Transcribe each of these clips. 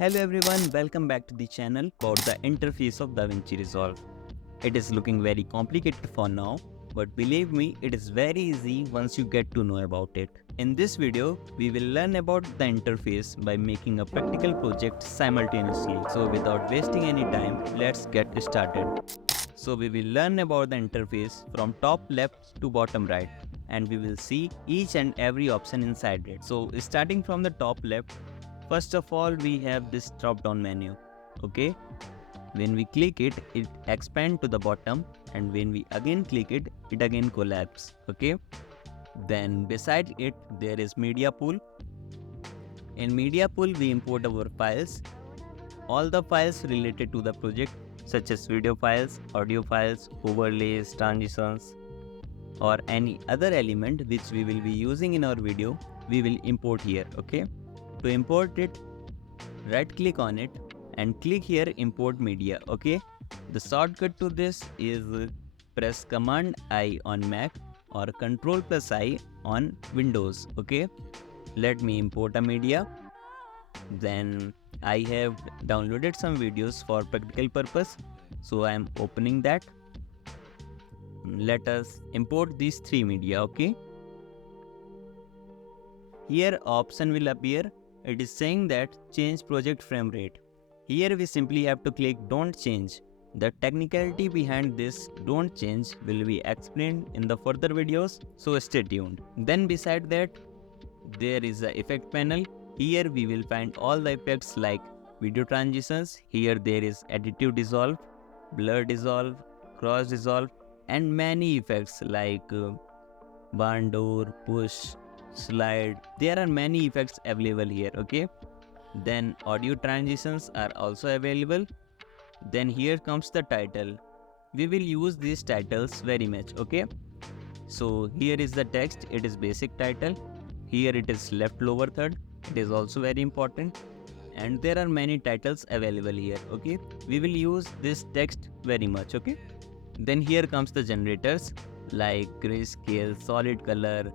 Hello everyone, welcome back to the channel about the interface of DaVinci Resolve. It is looking very complicated for now, but believe me, it is very easy once you get to know about it. In this video, we will learn about the interface by making a practical project simultaneously. So without wasting any time, let's get started. So we will learn about the interface from top left to bottom right, and we will see each and every option inside it. So starting from the top left, first of all, we have this drop down menu. Okay, when we click it, it expands to the bottom, and when we again click it, it again collapses. Okay, then beside it, there is media pool. In media pool, we import our files, all the files related to the project, such as video files, audio files, overlays, transitions, or any other element which we will be using in our video, we will import here. Okay, to import it, right click on it and click here import media. Okay, the shortcut to this is press command I on Mac or control plus I on Windows. Okay, let me import a media. Then I have downloaded some videos for practical purpose, so I am opening that. Let us import these three media. Okay, here option will appear. It is saying that change project frame rate. Here we simply have to click don't change. The technicality behind this don't change will be explained in the further videos, so stay tuned. Then beside that, there is the effect panel. Here we will find all the effects like video transitions. Here there is additive dissolve, blur dissolve, cross dissolve, and many effects like barn door, push, slide. There are many effects available here. Okay, then audio transitions are also available. Then here comes the title. We will use these titles very much. Okay, so here is the text. It is basic title. Here it is left lower third. It is also very important, and there are many titles available here. Okay, we will use this text very much. Okay, then here comes the generators like grayscale, solid color,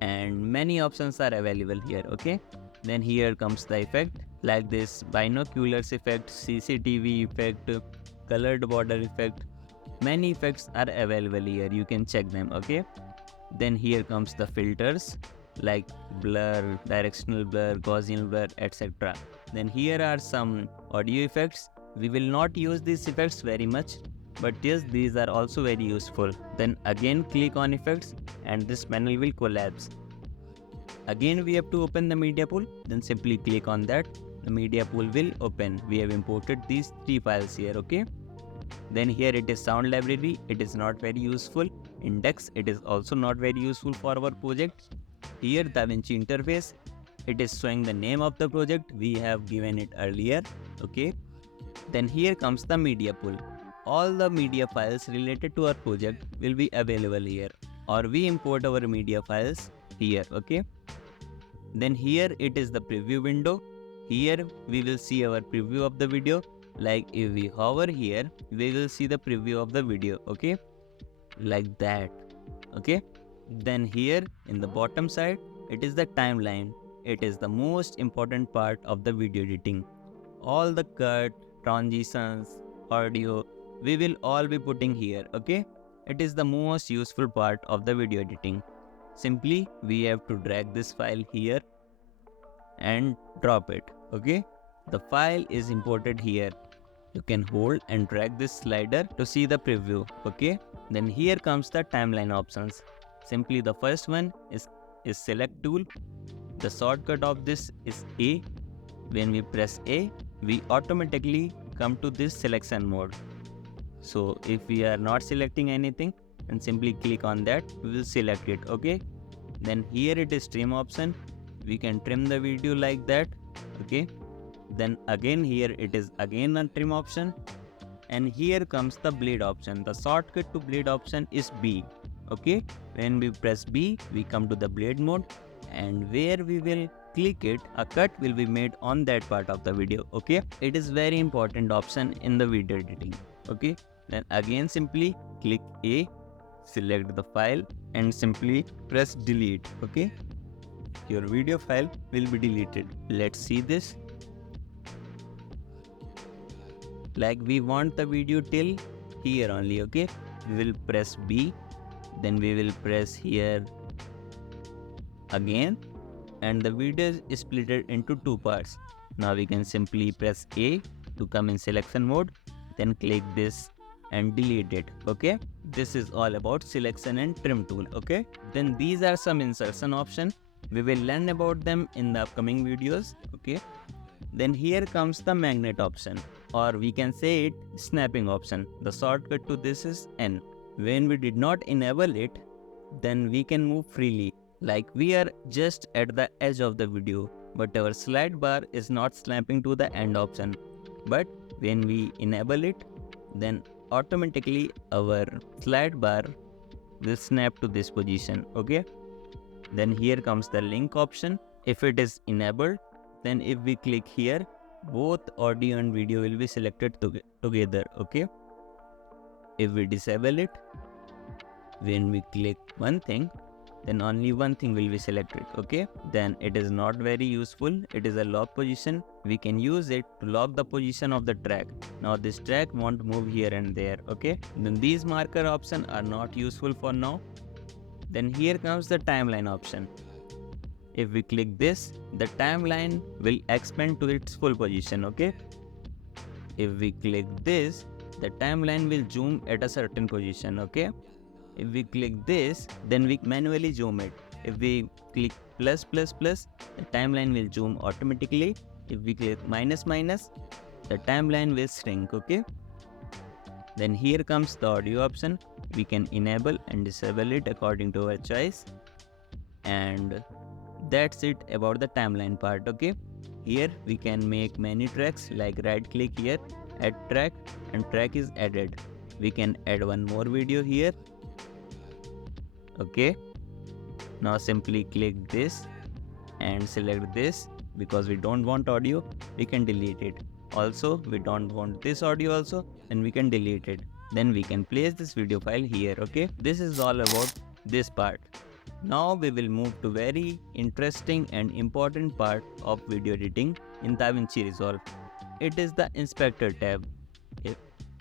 and many options are available here. Okay, then here comes the effect like this binoculars effect, CCTV effect, colored border effect. Many effects are available here, you can check them. Okay, then here comes the filters like blur, directional blur, Gaussian blur, etc. Then here are some audio effects. We will not use these effects very much, but yes, these are also very useful. Then again click on effects and this panel will collapse. Again we have to open the media pool, then simply click on that. The media pool will open. We have imported these three files here. Okay, then here it is sound library. It is not very useful. Index, it is also not very useful for our project. Here DaVinci interface, it is showing the name of the project. We have given it earlier. Okay, then here comes the media pool. All the media files related to our project will be available here, or we import our media files here. Okay, then here it is the preview window. Here we will see our preview of the video. Like if we hover here, we will see the preview of the video. Okay, like that. Okay, then here in the bottom side, it is the timeline. It is the most important part of the video editing. All the cut, transitions, audio, we will all be putting here. Okay, it is the most useful part of the video editing. Simply we have to drag this file here and drop it. Okay, the file is imported here. You can hold and drag this slider to see the preview. Okay, then here comes the timeline options. Simply the first one is select tool. The shortcut of this is A. When we press A, we automatically come to this selection mode. So if we are not selecting anything, then simply click on that, we will select it. Okay, then here it is trim option. We can trim the video like that. Okay, then again here it is again a trim option, and here comes the blade option. The shortcut to blade option is B. Okay, when we press B, we come to the blade mode, and where we will click it, a cut will be made on that part of the video. Okay, it is very important option in the video editing. Okay, then again simply click A, select the file, and simply press delete. Okay, your video file will be deleted. Let's see this. Like we want the video till here only, okay? We will press B, then we will press here again, and the video is split into two parts. Now we can simply press A to come in selection mode, then click this and delete it, okay? This is all about selection and trim tool, okay? Then these are some insertion option. We will learn about them in the upcoming videos, okay? Then here comes the magnet option, or we can say it snapping option. The shortcut to this is N. When we did not enable it, then we can move freely. Like we are just at the edge of the video, but our slide bar is not snapping to the end option. But when we enable it, then automatically our slide bar will snap to this position, okay? Then here comes the link option. If it is enabled, then if we click here, both audio and video will be selected together, okay? If we disable it, when we click one thing, then only one thing will be selected, okay? Then it is not very useful. It is a lock position. We can use it to lock the position of the track. Now this track won't move here and there, okay? Then these marker options are not useful for now. Then here comes the timeline option. If we click this, the timeline will expand to its full position, okay? If we click this, the timeline will zoom at a certain position, okay? If we click this, then we manually zoom it. If we click plus, the timeline will zoom automatically. If we click minus, the timeline will shrink, okay? Then here comes the audio option. We can enable and disable it according to our choice. And that's it about the timeline part, okay? Here we can make many tracks, like right click here, add track, and track is added. We can add one more video here, okay? Now simply click this and select this. Because we don't want audio, we can delete it. Also, we don't want this audio also, and we can delete it. Then we can place this video file here, okay? This is all about this part. Now we will move to very interesting and important part of video editing in DaVinci Resolve. It is the inspector tab.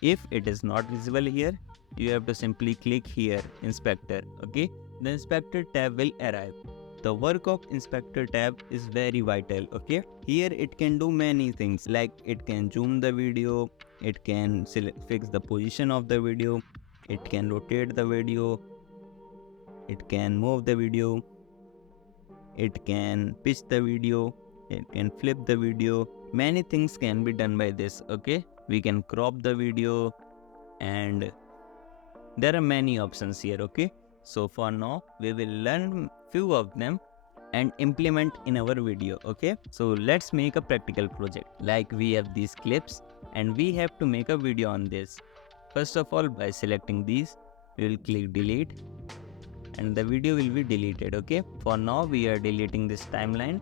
If it is not visible here, you have to simply click here, inspector, okay? The inspector tab will arrive. The work of inspector tab is very vital, okay? Here it can do many things, like it can zoom the video, it can fix the position of the video, it can rotate the video, it can move the video, it can pitch the video, it can flip the video. Many things can be done by this, okay? We can crop the video, and there are many options here, okay? So for now, we will learn few of them and implement in our video, okay? So let's make a practical project. Like we have these clips and we have to make a video on this. First of all, by selecting these, we will click delete and the video will be deleted, okay? For now, we are deleting this timeline,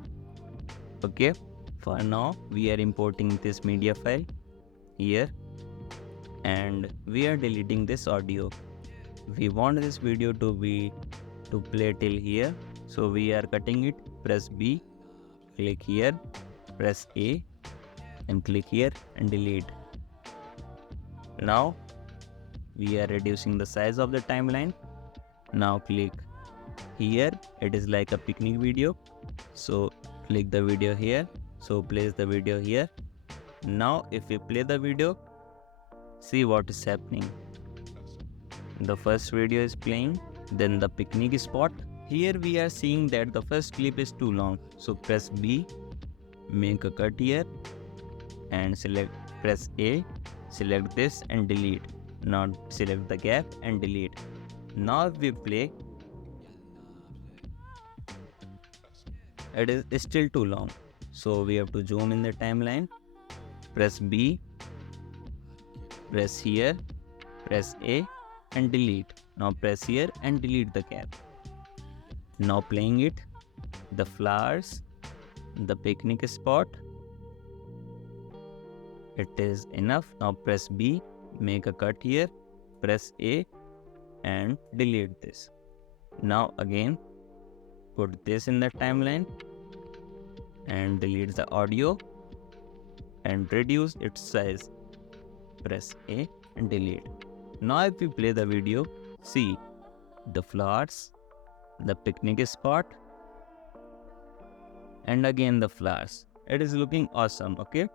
okay? For now, we are importing this media file here and we are deleting this audio. We want this video to play till here, so we are cutting it. Press B, click here, press A and click here and delete. Now we are reducing the size of the timeline. Now click here, it is like a picnic video, so click the video here, so place the video here. Now if we play the video, see what is happening. The first video is playing, then the picnic spot. Here we are seeing that the first clip is too long, so press B, make a cut here and press A, select this and delete. Now select the gap and delete. Now if we play, it is still too long, so we have to zoom in the timeline. Press B, press here, press A and delete. Now press here and delete the gap. Now playing it, the flowers, the picnic spot, it is enough. Now press B, make a cut here, press A and delete this. Now again put this in the timeline and delete the audio and reduce its size. press A and delete. Now if we play the video, see the flowers, the picnic spot, and again the flowers. It is looking awesome, okay?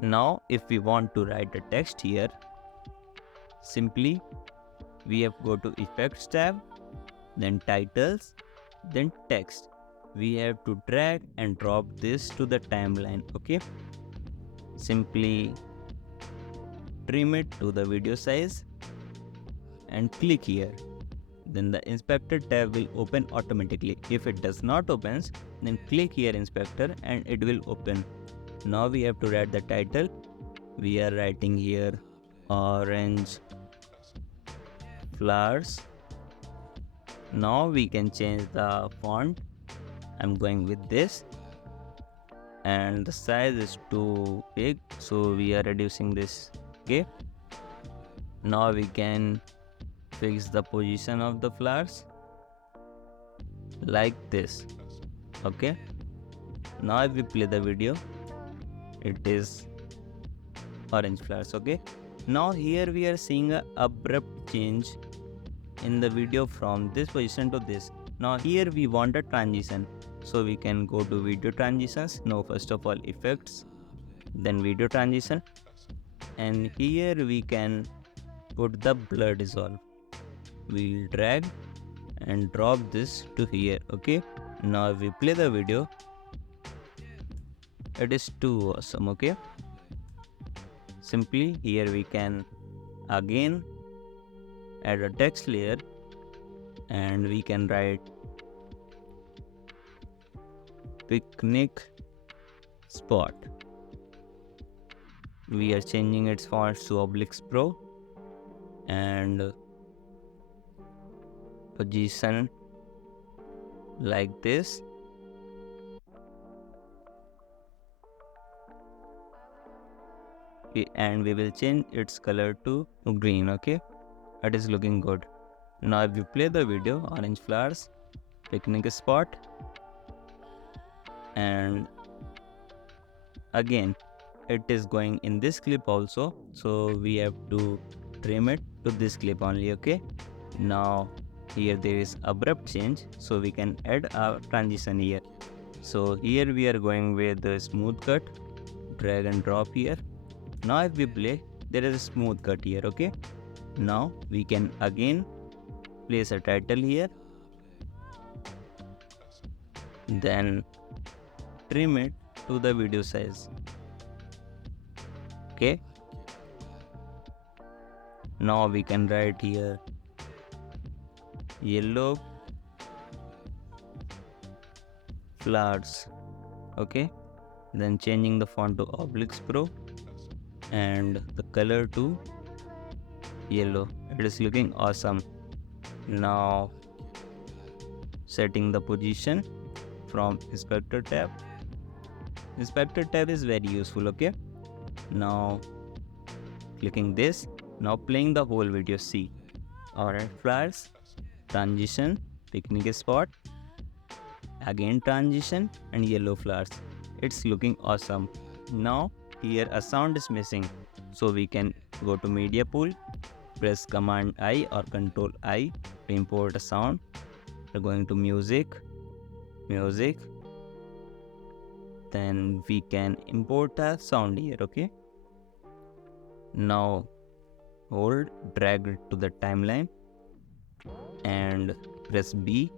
Now if we want to write the text here, simply we have go to Effects tab, then Titles, then Text. We have to drag and drop this to the timeline, okay? Simply trim it to the video size and click here. Then the Inspector tab will open automatically. If it does not open, then click here Inspector and it will open. Now we have to write the title. We are writing here orange flowers. Now we can change the font. I'm going with this, and the size is too big, so we are reducing this, okay? Now we can fix the position of the flowers like this, okay? Now if we play the video, it is orange flowers, okay? Now here we are seeing a abrupt change in the video from this position to this. Now here we want a transition, so we can go to video transitions. Now first of all effects, then video transition, and here we can put the blur dissolve. We'll drag and drop this to here, okay? Now if we play the video, it is too awesome, okay? Simply here we can again add a text layer and we can write picnic spot. We are changing its font to Oblix Pro and position like this. And we will change its color to green, okay? It is looking good. Now if we play the video, orange flowers, picnic spot, and again it is going in this clip also, so we have to trim it to this clip only, okay? Now here there is abrupt change, so we can add a transition here. So here we are going with the smooth cut, drag and drop here. Now if we play, there is a smooth cut here, okay? Now we can again place a title here, then trim it to the video size, okay? Now we can write here yellow flowers, okay? Then changing the font to Oblix Pro and the color to yellow. It is looking awesome. Now setting the position from Inspector tab. Inspector tab is very useful, okay? Now clicking this, now playing the whole video. See orange flowers, transition, picnic spot, again transition, and yellow flowers. It's looking awesome. Now here a sound is missing, so we can go to media pool, press Command I or Control I to import a sound. We're going to music, then we can import a sound here, okay? Now hold, drag it to the timeline and press B,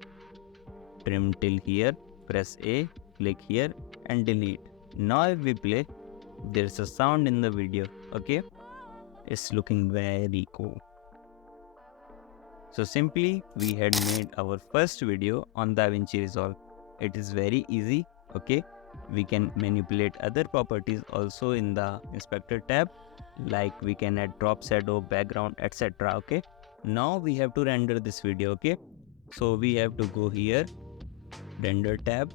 trim till here, press A, click here and delete. Now if we play, there's a sound in the video, okay? It's looking very cool. So simply we had made our first video on DaVinci Resolve. It is very easy, okay? We can manipulate other properties also in the Inspector tab, like we can add drop shadow, background, etc, okay? Now we have to render this video, okay? So we have to go here, render tab.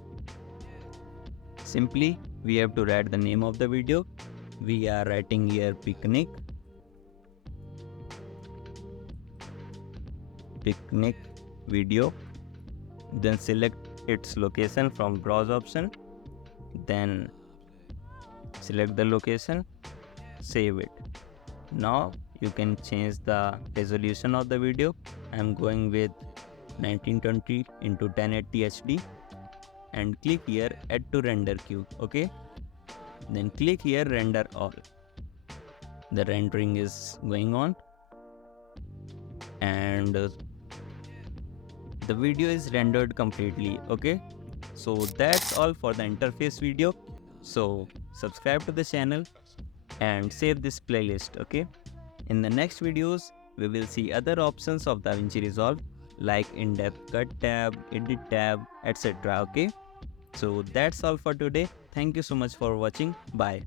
Simply we have to write the name of the video. We are writing here picnic video, then select its location from browse option, then select the location, save it. Now you can change the resolution of the video. I'm going with 1920 into 1080 HD and click here add to render queue. Okay, then click here render all. The rendering is going on and the video is rendered completely. Okay, so that's all for the interface video. So subscribe to the channel and save this playlist. Okay, in the next videos we will see other options of DaVinci Resolve like in-depth cut tab, edit tab, etc. Okay, so that's all for today. Thank you so much for watching. Bye.